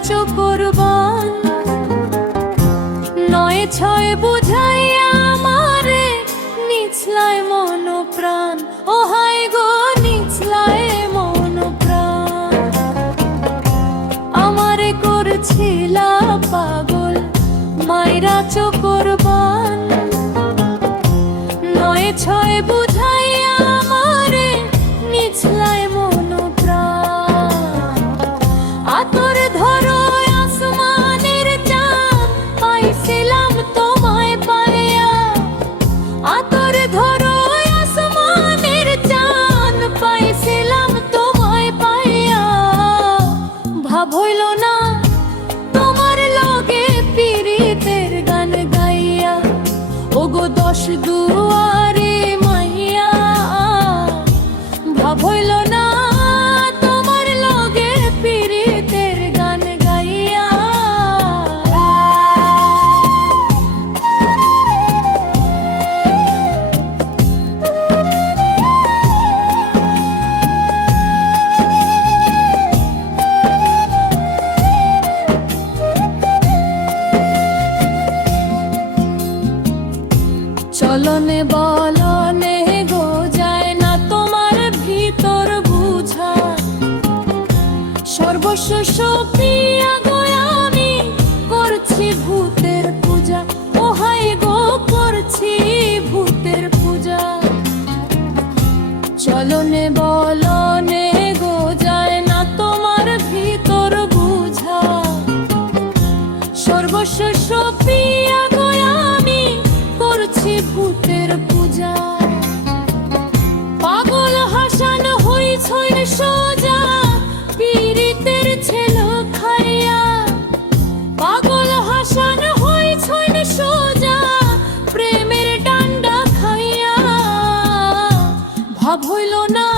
কোরবান নয় ছয় বুঝাইয়া আমারে নিছলায় মন প্রাণ ও হায় গো নিছলায় মন প্রাণ আমারে করছিলা পাগল মাইরা কোরবান নয় ছয় বুঝাইয়া আমারে নিছলায় মন প্রাণ আতর ধরো আসমানের চাঁদ পাইছিলাম তোমায় পাইয়া আতর ধরো আসমানের চাঁদ পাইছিলাম তোমায় পাইয়া ভাব হইল না তোমার লগে পীড়িতের গান গাইয়া ওগো দশ দুয়ারে মাইয়া ভাব হইল না তোমার লগে পীড়িতের গান গাইয়া চলনে বলনে গো যায় না তোমার ভিতর বুঝা সর্বস্ব সপিয়া গো আমি করছি ভূতের পূজা ও হায় গো করছি ভূতের পূজা চলনে বলনে গো যায় না তোমার ভিতর বুঝা সর্বস্ব সপিয়া গো আমি করছি ভূতের পূজা পাগল হাসান হইছই সোজা পীড়িতের ছেল খাইয়া পাগল হাসান হইছই সোজা প্রেমের ডান্ডা খাইয়া ভাব হইল না